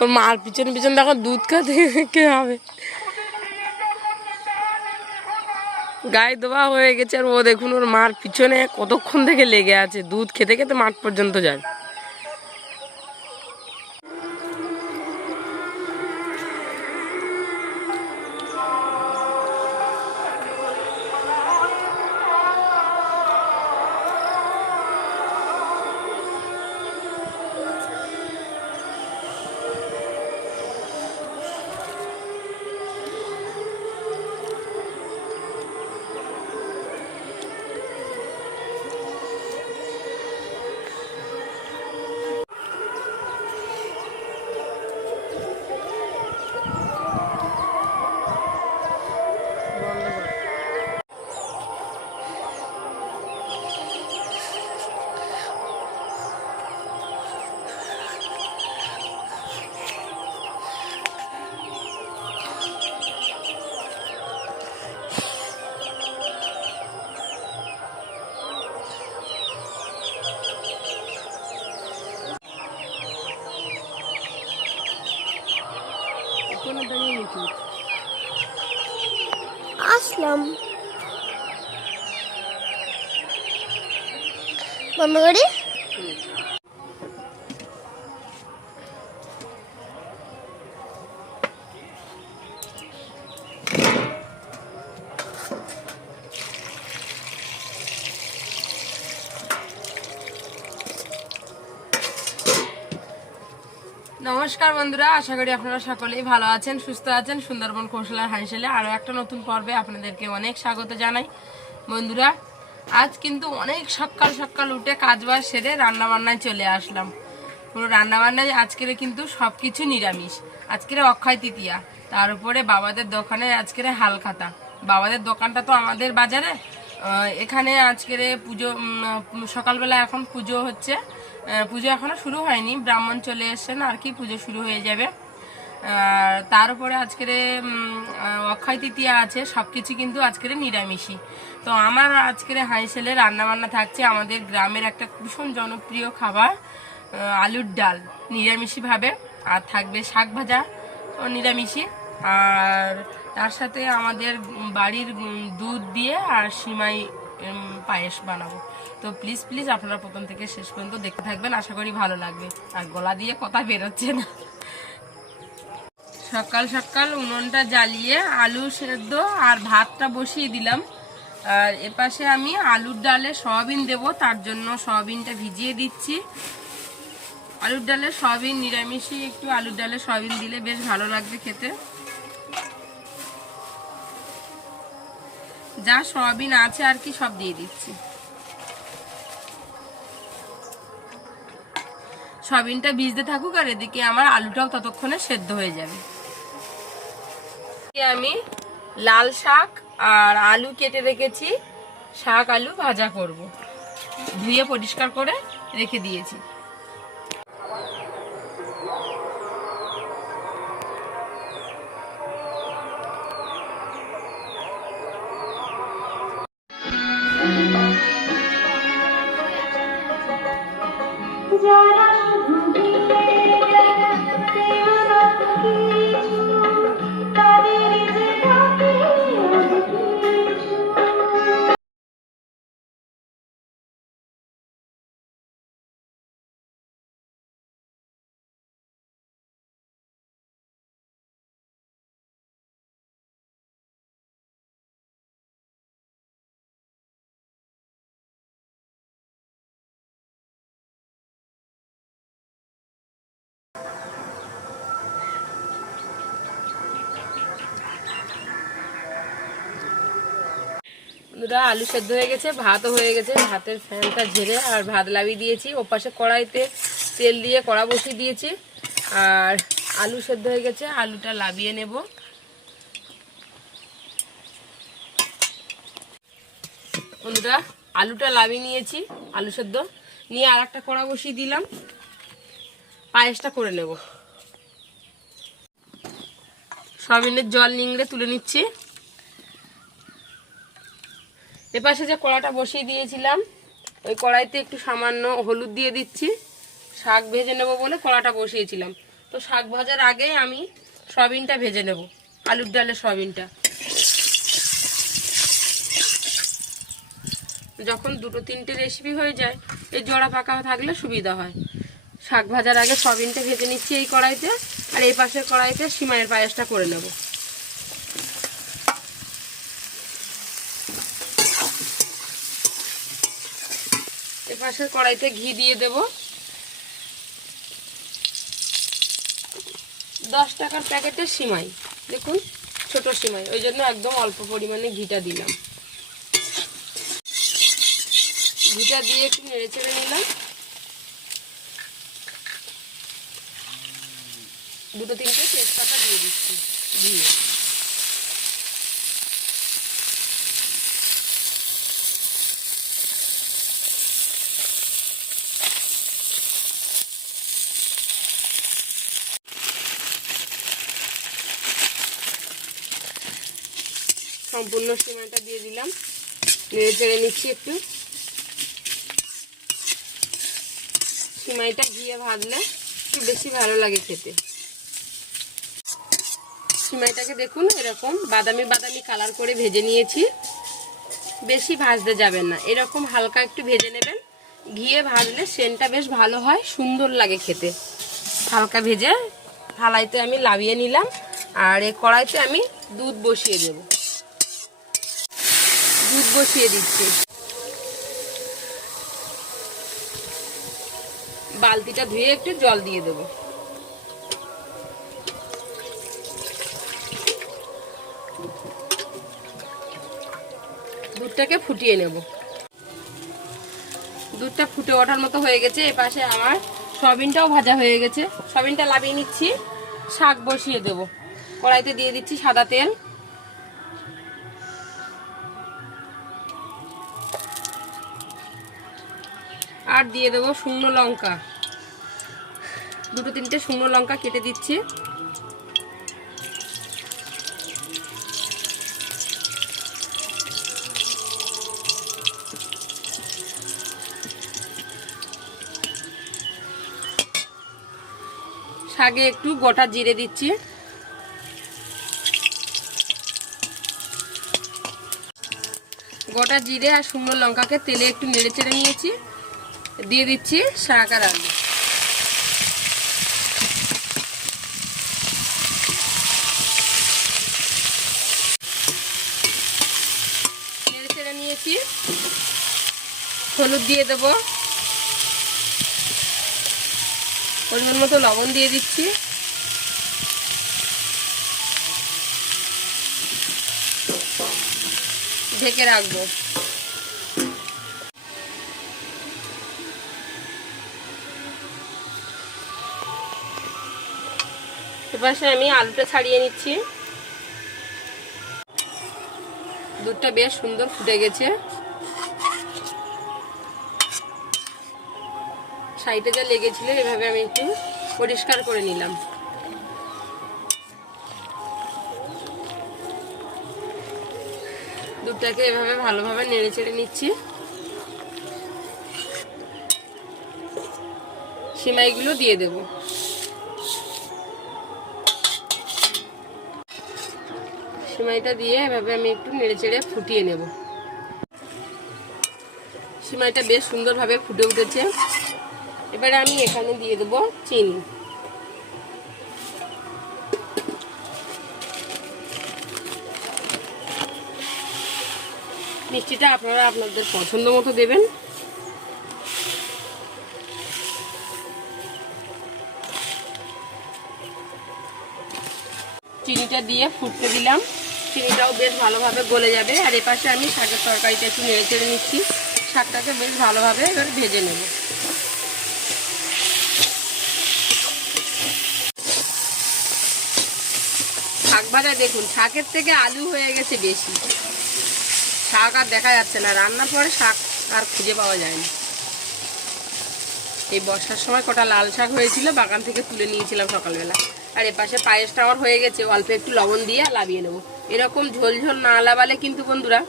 ওর মার পিছনে পিছনে দেখো দুধ খাতে কে হবে? গায়ে দোয়া হয়ে গেছে আর ও দেখুন ওর মার পিছনে কতক্ষণ থেকে লেগে আছে। দুধ খেতে খেতে মাঠ পর্যন্ত যায়। বন্ধ করি নমস্কার বন্ধুরা, আশা করি আপনারা সকলেই ভালো আছেন, সুস্থ আছেন। সুন্দরবন কৌশলার হাইসেলে আরও একটা নতুন পর্বে আপনাদেরকে অনেক স্বাগত জানাই। বন্ধুরা আজ কিন্তু অনেক সকাল সকাল উঠে কাজ বাজ সেরে রান্না বান্নায় চলে আসলাম। পুরো রান্না বান্নায় আজকের কিন্তু সব কিছু নিরামিষ। আজকের অক্ষয় তৃতীয়া। তার উপরে বাবাদের দোকানে আজকের হালখাতা। বাবাদের দোকানটা তো আমাদের বাজারে। এখানে আজকের পুজো সকালবেলা এখন পুজো হচ্ছে। পুজো এখনও শুরু হয়নি। ব্রাহ্মণ চলে এসছেন, আর কি পুজো শুরু হয়ে যাবে। তার উপরে আজকের অক্ষয় তৃতীয়া আছে সব কিছু কিন্তু আজকের নিরামিষই। তো আমার আজকের হাইসেলে রান্না বান্না থাকছে আমাদের গ্রামের একটা ভীষণ জনপ্রিয় খাবার আলুর ডাল নিরামিষি ভাবে। আর থাকবে শাক ভাজা, ও নিরামিষি আর তার সাথে আমাদের বাড়ির দুধ দিয়ে আর সিমাই পায়েস বানাবো। তো প্লিজ প্লিজ আপনারা প্রথম থেকে শেষ পর্যন্ত দেখতে থাকবেন। আশা করি ভালো লাগবে। আর গলা দিয়ে কথা বেরোচ্ছে না। সকাল সকাল উনুনটা জ্বালিয়ে আলু সেদ্ধ আর ভাতটা বসিয়ে দিলাম। আর এপাশে আমি আলুর ডালে সয়াবিন দেব, তার জন্য সয়াবিনটা ভিজিয়ে দিচ্ছি। আলুর ডালে সয়াবিন, নিরামিষই একটু আলুর ডালে সয়াবিন দিলে বেশ ভালো লাগবে খেতে। যা সয়াবিন আছে আর কি সব দিয়ে দিচ্ছি। সয়াবিনটা ভিজতে থাকুক আর এদিকে আমার আলুটাও ততক্ষণে সেদ্ধ হয়ে যাবে। আমি লাল শাক আর আলু কেটে রেখেছি। শাক, আলু ভাজা করব। ধুয়ে পরিষ্কার করে রেখে দিয়েছি। বন্ধুরা, আলু সেদ্ধ হয়ে গেছে, ভাতও হয়ে গেছে। ভাতের ফ্যানটা ঝেড়ে আর ভাত লাভিয়ে দিয়েছি। ও পাশে কড়াইতে তেল দিয়ে কড়া বসিয়ে দিয়েছি। আর আলু সেদ্ধ হয়ে গেছে, আলুটা লাভিয়ে নেব। বন্ধুরা, আলুটা লাভিয়ে নিয়েছি, আলু সেদ্ধ। নিয়ে আর একটা কড়া বসিয়ে দিলাম। পায়েসটা করে নেব। সয়াবিনের জল নিংড়ে তুলে নিচ্ছি। এপাশে যে কড়াটা বসিয়ে দিয়েছিলাম, ওই কড়াইতে একটু সামান্য হলুদ দিয়ে দিচ্ছি। শাক ভেজে নেব বলে কড়াটা বসিয়েছিলাম। তো শাক ভাজার আগে আমি সয়াবিনটা ভেজে নেব, আলুর ডালের সয়াবিনটা। যখন দুটো তিনটে রেসিপি হয়ে যায়, এই জড়া পাকা থাকলে সুবিধা হয়। শাক ভাজার আগে সয়াবিনটা ভেজে নিচ্ছি এই কড়াইতে, আর এই পাশের কড়াইতে সিমাইয়ের পায়েসটা করে নেব। এ পাশের কড়াইতে ঘি দিয়ে দেব। দশ টাকার প্যাকেটের সিমাই। দেখুন, ছোট সিমাই, ওই জন্য একদম অল্প পরিমাণে ঘিটা দিলাম। ঘিটা দিয়ে একটু নেড়ে চেড়ে নিলাম। দুটো তিনটে তেজপাতা দিয়ে দিচ্ছি। দিয়ে। সম্পূর্ণ সিমাইটা দিয়ে দিলাম। নেড়ে চেড়ে নিচ্ছি একটু। সিমাইটা ঘিয়ে ভাজলে একটু বেশি ভালো লাগে খেতে। সিমাইটাকে দেখুন, এরকম বাদামি বাদামি কালার করে ভেজে নিয়েছি। বেশি ভাজতে যাবেন না, এরকম হালকা একটু ভেজে নেবেন। ঘিয়ে ভাজলে সেনটা বেশ ভালো হয়, সুন্দর লাগে খেতে। হালকা ভেজে থালাইতে আমি লাভিয়ে নিলাম, আর এ কড়াইতে আমি দুধ বসিয়ে দেব। দুধ বসিয়ে দিচ্ছি। বালতিটা ধুয়ে একটু জল দিয়ে দেবো। দুধটাকে ফুটিয়ে নেব। দুধটা ফুটে ওঠার মতো হয়ে গেছে। এ পাশে আমার সয়াবিনটাও ভাজা হয়ে গেছে। সয়াবিনটা লাভিয়ে নিচ্ছি। শাক বসিয়ে দেব। কড়াইতে দিয়ে দিচ্ছি সাদা তেল। আর দিয়ে দেবো শুকনো লঙ্কা। দুটো তিনটে শুকনো লঙ্কা কেটে দিচ্ছি। শাকে একটু গোটা জিরে দিচ্ছি। গোটা জিরে আর শুকনো লঙ্কাকে তেলে একটু নেড়ে চেড়ে নিয়েছি। দিয়ে দিচ্ছি শাক আর আলু নিয়েছি। হলুদ দিয়ে দেবো। পরিমাণ মতো লবণ দিয়ে দিচ্ছি। ঢেকে রাখব। এপাশে আমি আলুটা ছাড়িয়ে নিচ্ছি। দুধটা বেশ সুন্দর ফুটে গেছে। সাইডে যা লেগেছিল, এভাবে আমি একটু পরিষ্কার করে নিলাম। দুধটাকে এভাবে ভালোভাবে নেড়ে চেড়ে নিচ্ছি। সিমাইগুলো দিয়ে দেব। সিমাইটা দিয়ে এভাবে আমি একটু নেড়ে চেড়ে ফুটিয়ে নেব। সিমাইটা বেশ সুন্দরভাবে ফুটে উঠেছে। এবারে আমি এখানে দিয়ে দেবো চিনি। মিষ্টিটা আপনারা আপনাদের পছন্দ মতো দেবেন। চিনিটা দিয়ে ফুটতে দিলাম। চিনিটাও বেশ ভালোভাবে গলে যাবে। আর এপাশে আমি শাকের তরকারিটা একটু নেড়ে চেড়ে নিচ্ছি। শাকটাকে বেশ ভালোভাবে এবার ভেজে নেব। ভাজা দেখুন, শাকের থেকে আলু হয়ে গেছে বেশি। শাক আর দেখা যাচ্ছে না রান্নার পরে শাক আর খুঁজে পাওয়া যায় না। এই বর্ষার সময় কটা লাল শাক হয়েছিল, বাগান থেকে তুলে নিয়েছিলাম সকালবেলা। আর এপাশে পায়েসটা আমার হয়ে গেছে, অল্প একটু লবণ দিয়ে লাভিয়ে নেব। এরকম ঝোল ঝোল না লাভালে কিন্তু বন্ধুরা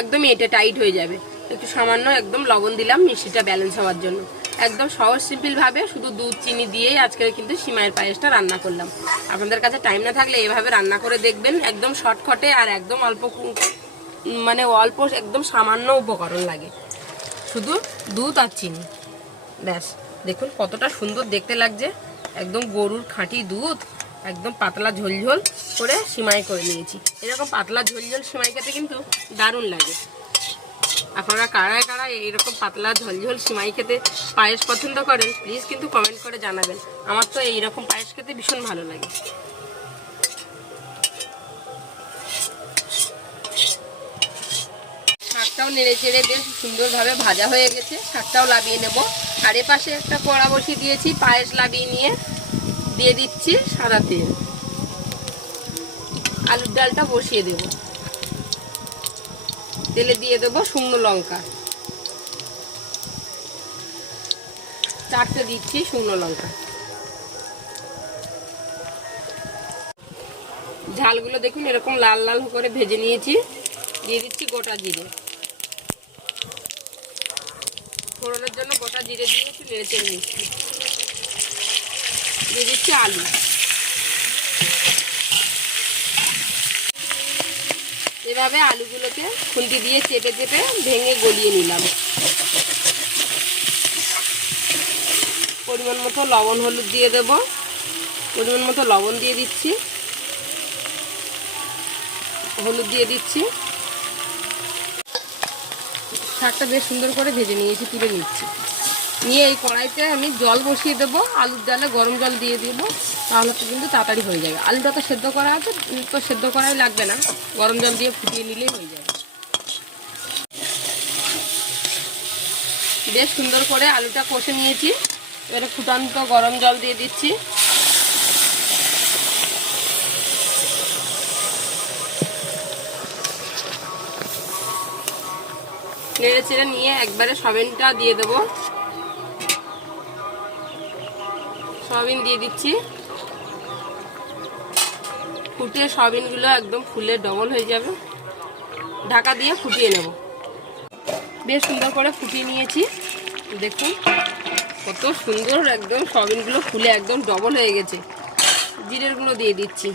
একদম এটা টাইট হয়ে যাবে। একটু সামান্য একদম লবণ দিলাম, মিষ্টিটা ব্যালেন্স হওয়ার জন্য। একদম সহজ, সিম্পল ভাবে শুধু দুধ, চিনি দিয়েই আজকে কিন্তু সিমাইয়ের পায়েসটা রান্না করলাম। আপনাদের কাছে টাইম না থাকলে এভাবে রান্না করে দেখবেন, একদম শর্টকটে আর একদম অল্প মানে অল্প, একদম সামান্য উপকরণ লাগে। শুধু দুধ আর চিনি। ব্যাস, দেখুন কতটা সুন্দর দেখতে লাগছে। একদম গরুর খাঁটি দুধ, একদম পাতলা ঝোলঝোল করে সিমাই করে নিয়েছি। এরকম পাতলা ঝোলঝোল সিমাই খেতে কিন্তু দারুণ লাগে। আপনারা কারায় কারায় এইরকম পাতলা ঝলঝল সিমাই খেতে পায়েস পছন্দ করেন প্লিজ কিন্তু কমেন্ট করে জানাবেন। আমার তো এইরকম পায়েস খেতে ভীষণ ভালো লাগে। শাকটাও নেড়ে চেড়ে বেশ সুন্দরভাবে ভাজা হয়ে গেছে, শাকটাও লাবিয়ে নেব। আর এপাশে একটা কড়া বসিয়ে দিয়েছি, পায়েস লাবিয়ে নিয়ে দিয়ে দিচ্ছি সাদা তেল। আলুর ডালটা বসিয়ে দেব। তেলে দিয়ে দেবো শুকনো লঙ্কা। চারটে দিচ্ছি শুকনো লঙ্কা। ঝালগুলো দেখুন, এরকম লাল লাল করে ভেজে নিয়েছি। দিয়ে দিচ্ছি গোটা জিরে। ফোড়নের জন্য গোটা জিরে দিয়ে একটু নেড়ে চেড়ে নিচ্ছি। দিয়ে দিচ্ছি আলু। এভাবে আলুগুলোকে খুন্তি দিয়ে চেপে চেপে ভেঙে গলিয়ে নিলাম। পরিমাণ মতো লবণ, হলুদ দিয়ে দেব। পরিমাণ মতো লবণ দিয়ে দিচ্ছি। হলুদ দিয়ে দিচ্ছি। শাকটা বেশ সুন্দর করে ভেজে নিয়েছি, তুলে নিচ্ছি। নিয়ে এই কড়াইতে আমি জল বসিয়ে দেবো। আলুর ডালে গরম জল দিয়ে দেবো। তাহলে তো কিন্তু তাড়াতাড়ি হয়ে যাবে। আলুটা তো সেদ্ধ করা আছে, তো সেদ্ধ করাই লাগবে না। গরম জল দিয়ে ফুটিয়ে নিলেই হয়ে যাবে। বেশ সুন্দর করে আলুটা কষে নিয়েছি। এবারে ফুটান্ত গরম জল দিয়ে দিচ্ছি। নেড়ে চেড়ে নিয়ে একবারে সয়াবিনটা দিয়ে দেবো। সয়াবিন দিয়ে দিচ্ছি। ফুটিয়ে সয়াবিনগুলো একদম ফুলে ডবল হয়ে যাবে। ঢাকা দিয়ে ফুটিয়ে নেব। বেশ সুন্দর করে ফুটিয়ে নিয়েছি। দেখুন, কত সুন্দর একদম সয়াবিনগুলো ফুলে একদম ডবল হয়ে গেছে। জিরের গুঁড়ো দিয়ে দিচ্ছি।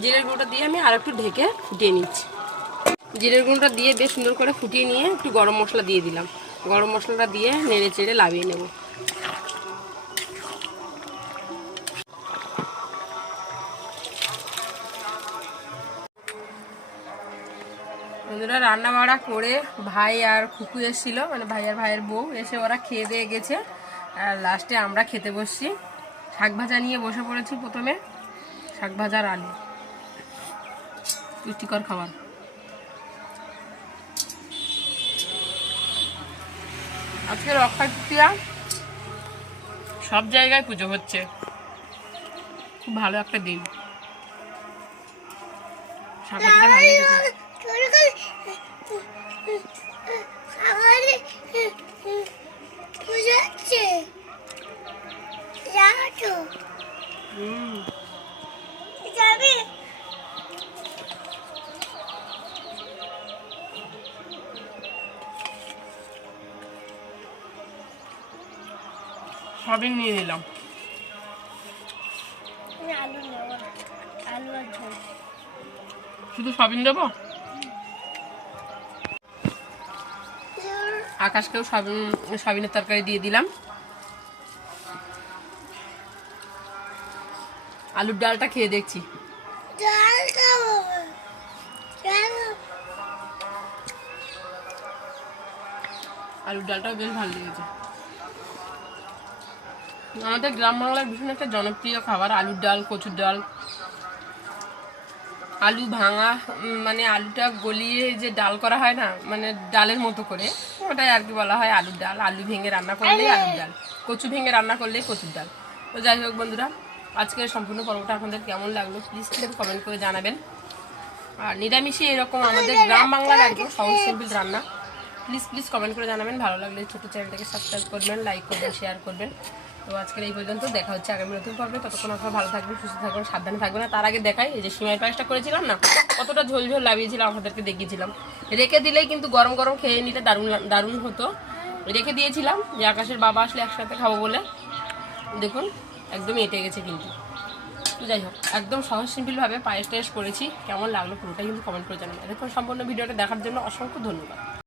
জিরের গুঁড়োটা দিয়ে আমি আর একটু ঢেকে ফুটিয়ে নিচ্ছি। জিরের গুঁড়োটা দিয়ে বেশ সুন্দর করে ফুটিয়ে নিয়ে একটু গরম মশলা দিয়ে দিলাম। গরম মশলাটা দিয়ে নেড়ে চেড়ে লাভিয়ে নেব। বন্ধুরা রান্না বাড়া করে ভাই আর খুকু এসেছিল মানে ভাই আর ভাইয়ের বউ এসে ওরা খেয়ে দিয়ে গেছে। আর লাস্টে আমরা খেতে বসছি। শাক ভাজা নিয়ে বসে পড়েছি প্রথমে। শাক ভাজার আলু। পুষ্টিকর খাবার। আজকের অক্ষয় তৃতীয়া। সব জায়গায় পুজো হচ্ছে। খুব ভালো একটা দিন। ভাজাটা ভালো পুজো হচ্ছে। যাও তো। যাবে। সবই নিয়ে নিলাম। আলু নেব আলু আর ঝোল। শুধু সবিন দেবো আকাশকেও সবিন সবিনের তরকারি দিয়ে দিলাম। আলুর ডালটা খেয়ে দেখছি। আলুর ডালটাও বেশ ভালো লেগেছে। আমাদের গ্রাম বাংলার ভীষণ একটা জনপ্রিয় খাবার আলুর ডাল কচুর ডাল। আলু ভাঙা মানে আলুটা গলিয়ে যে ডাল করা হয় না মানে ডালের মতো করে ওটাই আর কি বলা হয় আলুর ডাল। আলু ভেঙে রান্না করলেই আলুর ডাল কচু ভেঙে রান্না করলেই কচুর ডাল। তো যাই হোক বন্ধুরা আজকের সম্পূর্ণ পর্বটা আপনাদের কেমন লাগল প্লিজ কিন্তু কমেন্ট করে জানাবেন। আর নিরামিষই এরকম আমাদের গ্রাম বাংলার একদম সহজ সিম্পল রান্না। প্লিজ প্লিজ কমেন্ট করে জানাবেন। ভালো লাগলে ছোটো চ্যানেলটাকে সাবস্ক্রাইব করবেন লাইক করবেন শেয়ার করবেন। তো আজকের এই পর্যন্ত দেখা হচ্ছে আগামী নতুন পর্বে। ততক্ষণ আপনারা ভালো থাকবেন, সুস্থ থাকবেন, সাবধানে থাকবেন। তার আগে দেখাই, এই যে সিমাই পায়েসটা করেছিলাম না, কতটা ঝোল ঝোল লাগিয়েছিলাম, আপনাদেরকে দেখিয়েছিলাম। রেখে দিলেই কিন্তু গরম গরম খেয়ে নিতে দারুণ দারুণ হতো। রেখে দিয়েছিলাম যে আকাশের বাবা আসলে একসাথে খাব বলে। দেখুন, একদম এঁটে গেছে কিন্তু। যাই হোক, একদম সহজ সিম্পলভাবে পায়েস টায়েস করেছি। কেমন লাগল পুরোটাই কিন্তু কমেন্ট করে জানাবেন। এরকম সম্পূর্ণ ভিডিওটা দেখার জন্য অসংখ্য ধন্যবাদ।